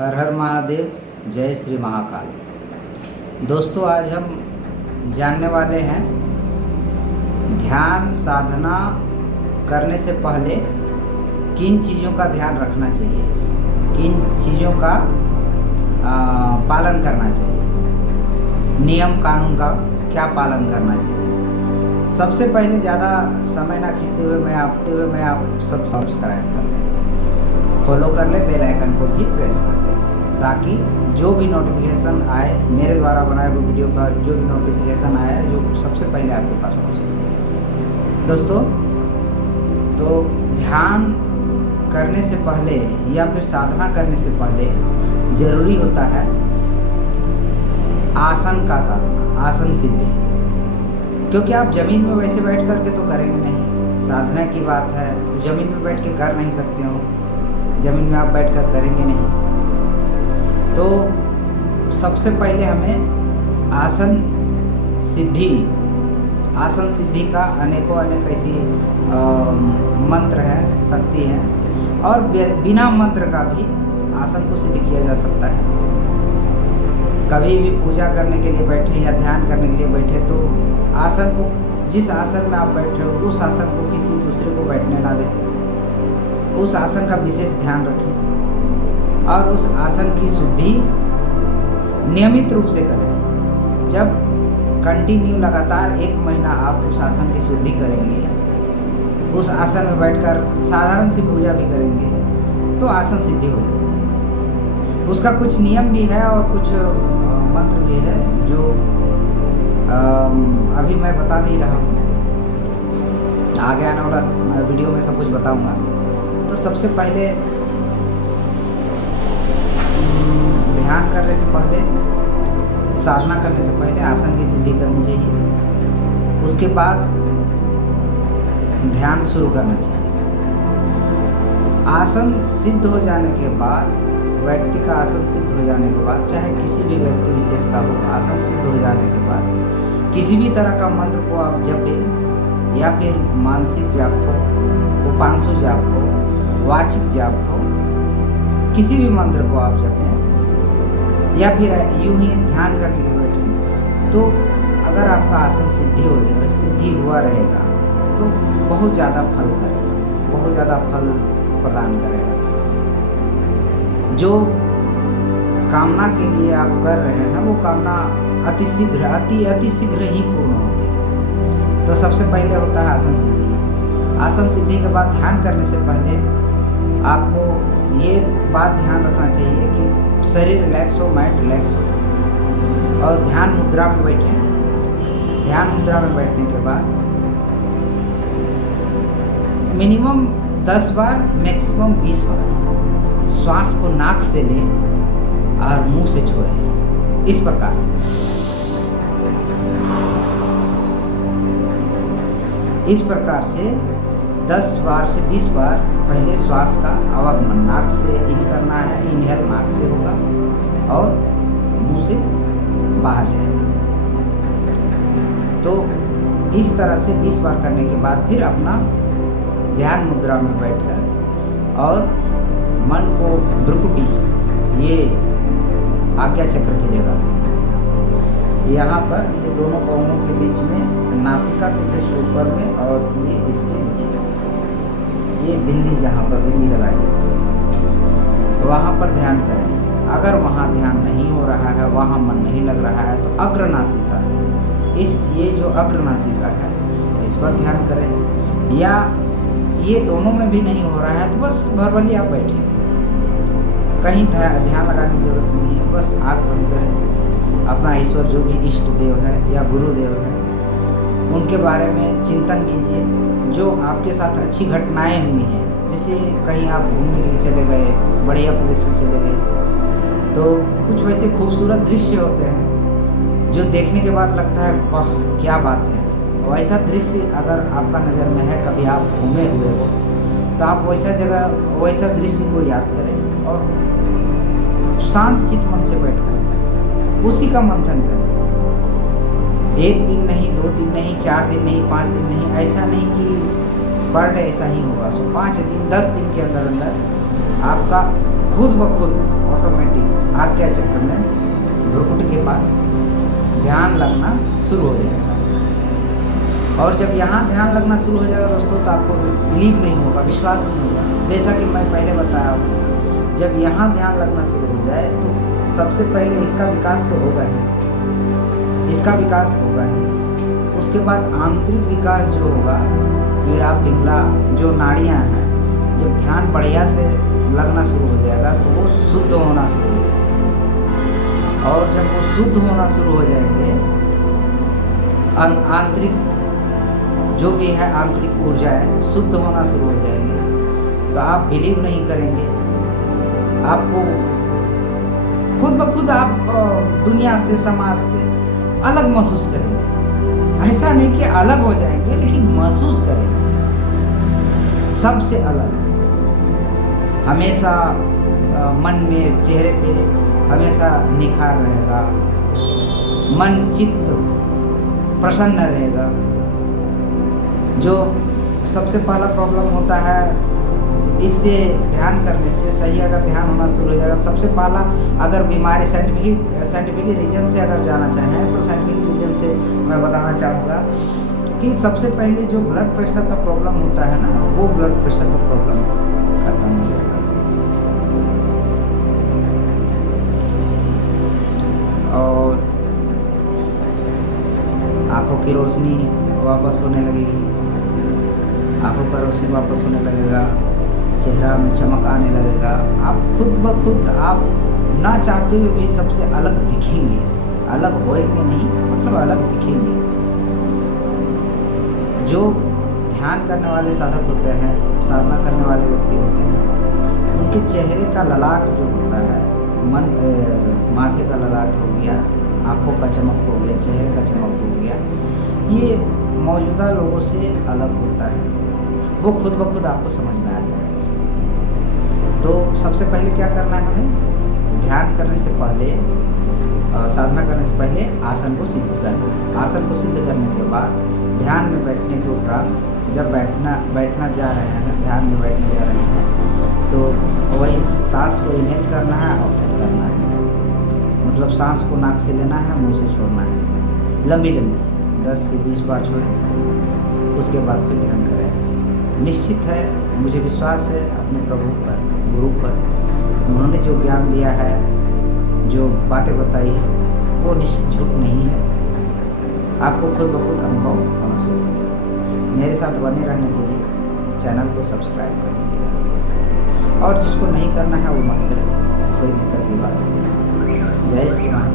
हर हर महादेव, जय श्री महाकाल। दोस्तों, आज हम जानने वाले हैं ध्यान साधना करने से पहले किन चीज़ों का ध्यान रखना चाहिए, किन चीज़ों का पालन करना चाहिए, नियम कानून का क्या पालन करना चाहिए। सबसे पहले ज़्यादा समय ना खींचते हुए मैं आप सब सब्सक्राइब कर लें, फॉलो कर ले, बेल आइकन को भी प्रेस कर दें ताकि जो भी नोटिफिकेशन आए, मेरे द्वारा बनाए गए वीडियो का जो भी नोटिफिकेशन आया जो सबसे पहले आपके पास पहुंचे। दोस्तों, तो ध्यान करने से पहले या फिर साधना करने से पहले जरूरी होता है आसन का साधना, आसन सिद्धि। क्योंकि आप जमीन में वैसे बैठ कर के तो करेंगे नहीं, साधना की बात है, जमीन में बैठ के कर नहीं सकते हो, जमीन में आप बैठ कर करेंगे नहीं। तो सबसे पहले हमें आसन सिद्धि का अनेकों अनेक ऐसी मंत्र हैं, शक्ति हैं, और बिना मंत्र का भी आसन को सिद्ध किया जा सकता है। कभी भी पूजा करने के लिए बैठे या ध्यान करने के लिए बैठे तो आसन को, जिस आसन में आप बैठे हो उस आसन को किसी दूसरे को बैठने ना दें, उस आसन का विशेष ध्यान रखें और उस आसन की शुद्धि नियमित रूप से करें। जब कंटिन्यू लगातार 1 महीना आप उस आसन की शुद्धि करेंगे, उस आसन में बैठकर साधारण सी पूजा भी करेंगे तो आसन सिद्धि हो जाती है। उसका कुछ नियम भी है और कुछ मंत्र भी है जो अभी मैं बता नहीं रहा हूँ, आगे आने वाला वीडियो में सब कुछ बताऊंगा। तो सबसे पहले ध्यान करने से पहले, साधना करने से पहले आसन की सिद्धि करनी चाहिए। उसके बाद ध्यान शुरू करना चाहिए। आसन सिद्ध हो जाने के बाद, व्यक्ति का आसन सिद्ध हो जाने के बाद, चाहे किसी भी व्यक्ति विशेष का हो, आसन सिद्ध हो जाने के बाद किसी भी तरह का मंत्र को आप जपें, या फिर मानसिक जाप हो, उपांशु जाप हो, वाचिक जाप हो, किसी भी मंत्र को आप जपें या फिर यूं ही ध्यान करने के बैठे, तो अगर आपका आसन सिद्धि हुआ रहेगा तो बहुत ज़्यादा फल करेगा, बहुत ज़्यादा फल प्रदान करेगा। जो कामना के लिए आप कर रहे हैं वो कामना अति शीघ्र ही पूर्ण होती है। तो सबसे पहले होता है आसन सिद्धि। आसन सिद्धि के बाद ध्यान करने से पहले आपको ये बात ध्यान रखना चाहिए कि शरीर रिलैक्स हो, माइंड रिलैक्स हो, और ध्यान मुद्रा में बैठें। ध्यान मुद्रा में बैठने के बाद मिनिमम 10 बार, मैक्सिमम 20 बार श्वास को नाक से लें और मुंह से छोड़ें। इस प्रकार से 10 बार से 20 बार पहले श्वास का आवागमन नाक से इन करना है, इनहेल नाक से होगा और मुंह से बाहर जाएगा। तो इस तरह से 20 बार करने के बाद फिर अपना ध्यान मुद्रा में बैठकर और मन को भ्रुकुटी, ये आज्ञा चक्र की जगह पर, यहाँ पर ये दोनों बाहों के बीच में, नासिका के जस्ट ऊपर में और ये इसके नीचे, ये बिंदी जहाँ पर बिंदी दबाई जाती है वहाँ पर ध्यान करें। अगर वहाँ ध्यान नहीं हो रहा है, वहाँ मन नहीं लग रहा है, तो अग्र नासिका, ये जो अग्र नासिका है इस पर ध्यान करें। या ये दोनों में भी नहीं हो रहा है तो बस भरवली आप बैठे, कहीं ध्यान लगाने की जरूरत नहीं है, बस आँख बंद करें। अपना ईश्वर, जो भी इष्ट देव है या गुरुदेव है, उनके बारे में चिंतन कीजिए। जो आपके साथ अच्छी घटनाएं हुई हैं, जैसे कहीं आप घूमने के लिए चले गए, बढ़िया प्लेस में चले गए, तो कुछ वैसे खूबसूरत दृश्य होते हैं जो देखने के बाद लगता है वाह क्या बात है। वैसा दृश्य अगर आपका नज़र में है, कभी आप घूमे हुए हो, तो आप वैसा जगह, वैसा दृश्य को याद करें और शांत चित्त मन से बैठकर उसी का मंथन करें। 1 दिन नहीं, 2 दिन नहीं, 4 दिन नहीं, 5 दिन नहीं, ऐसा नहीं कि पर डे ऐसा ही होगा। सो 5 दिन, 10 दिन के अंदर अंदर आपका खुद ब खुद ऑटोमेटिक आज्ञा चक्र में भ्रुकुटी के पास ध्यान लगना शुरू हो जाएगा। और जब यहाँ ध्यान लगना शुरू हो जाएगा दोस्तों, तो आपको बिलीव नहीं होगा, विश्वास नहीं होगा। जैसा कि मैं पहले बताया हूँ, जब यहाँ ध्यान लगना शुरू हो जाए तो सबसे पहले इसका विकास तो होगा ही, इसका विकास होगा ही। उसके बाद आंतरिक विकास जो होगा, कीड़ा पिंगला जो नाड़ियाँ हैं, जब ध्यान बढ़िया से लगना शुरू हो जाएगा तो वो शुद्ध होना शुरू हो जाएगा। और जब वो शुद्ध होना शुरू हो जाएंगे, आंतरिक जो भी है आंतरिक ऊर्जाएं शुद्ध होना शुरू हो जाएंगे, तो आप बिलीव नहीं करेंगे, आपको खुद ब खुद आप दुनिया से, समाज से अलग महसूस करेंगे। ऐसा नहीं कि अलग हो जाएंगे, लेकिन महसूस करेंगे सबसे अलग। हमेशा मन में, चेहरे पे हमेशा निखार रहेगा, मन चित्त प्रसन्न रहेगा। जो सबसे पहला प्रॉब्लम होता है इससे ध्यान करने से, सही अगर ध्यान होना शुरू हो जाएगा, सबसे पहला अगर बीमारी साइंटिफिक रीजन से अगर जाना चाहें तो साइंटिफिक रीजन से मैं बताना चाहूँगा कि सबसे पहले जो ब्लड प्रेशर का प्रॉब्लम होता है ना, वो ब्लड प्रेशर का प्रॉब्लम खत्म हो जाएगा। और आँखों की रोशनी वापस होने लगेगी, आँखों का रोशनी वापस होने लगेगा, चेहरा में चमक आने लगेगा। आप खुद ब खुद आप ना चाहते हुए भी सबसे अलग दिखेंगे, अलग होएंगे नहीं, मतलब अलग दिखेंगे। जो ध्यान करने वाले साधक होते हैं, साधना करने वाले व्यक्ति होते हैं, उनके चेहरे का ललाट जो होता है, माथे का ललाट हो गया, आँखों का चमक हो गया, चेहरे का चमक हो गया, ये मौजूदा लोगों से अलग होता है। वो खुद ब खुद आपको समझ में आ जाएगा दोस्तों। तो सबसे पहले क्या करना है हमें, ध्यान करने से पहले, साधना करने से पहले आसन को सिद्ध करना है। आसन को सिद्ध करने के बाद ध्यान में बैठने के उपरांत जब बैठना जा रहे हैं, ध्यान में बैठने जा रहे हैं, तो वही सांस को इनहेल करना है, आउटहेल करना है। मतलब सांस को नाक से लेना है, मुंह से छोड़ना है, लंबी 10 से 20 बार छोड़ें। उसके बाद फिर ध्यान करें। निश्चित है, मुझे विश्वास है अपने प्रभु पर, गुरु पर, उन्होंने जो ज्ञान दिया है, जो बातें बताई हैं, वो निश्चित झूठ नहीं है। आपको खुद ब खुद अनुभव होना शुरू हो जाएगा। मेरे साथ बने रहने के लिए चैनल को सब्सक्राइब कर लीजिएगा, और जिसको नहीं करना है वो मत करें, कोई दिक्कत की बात नहीं है। जय श्री राम।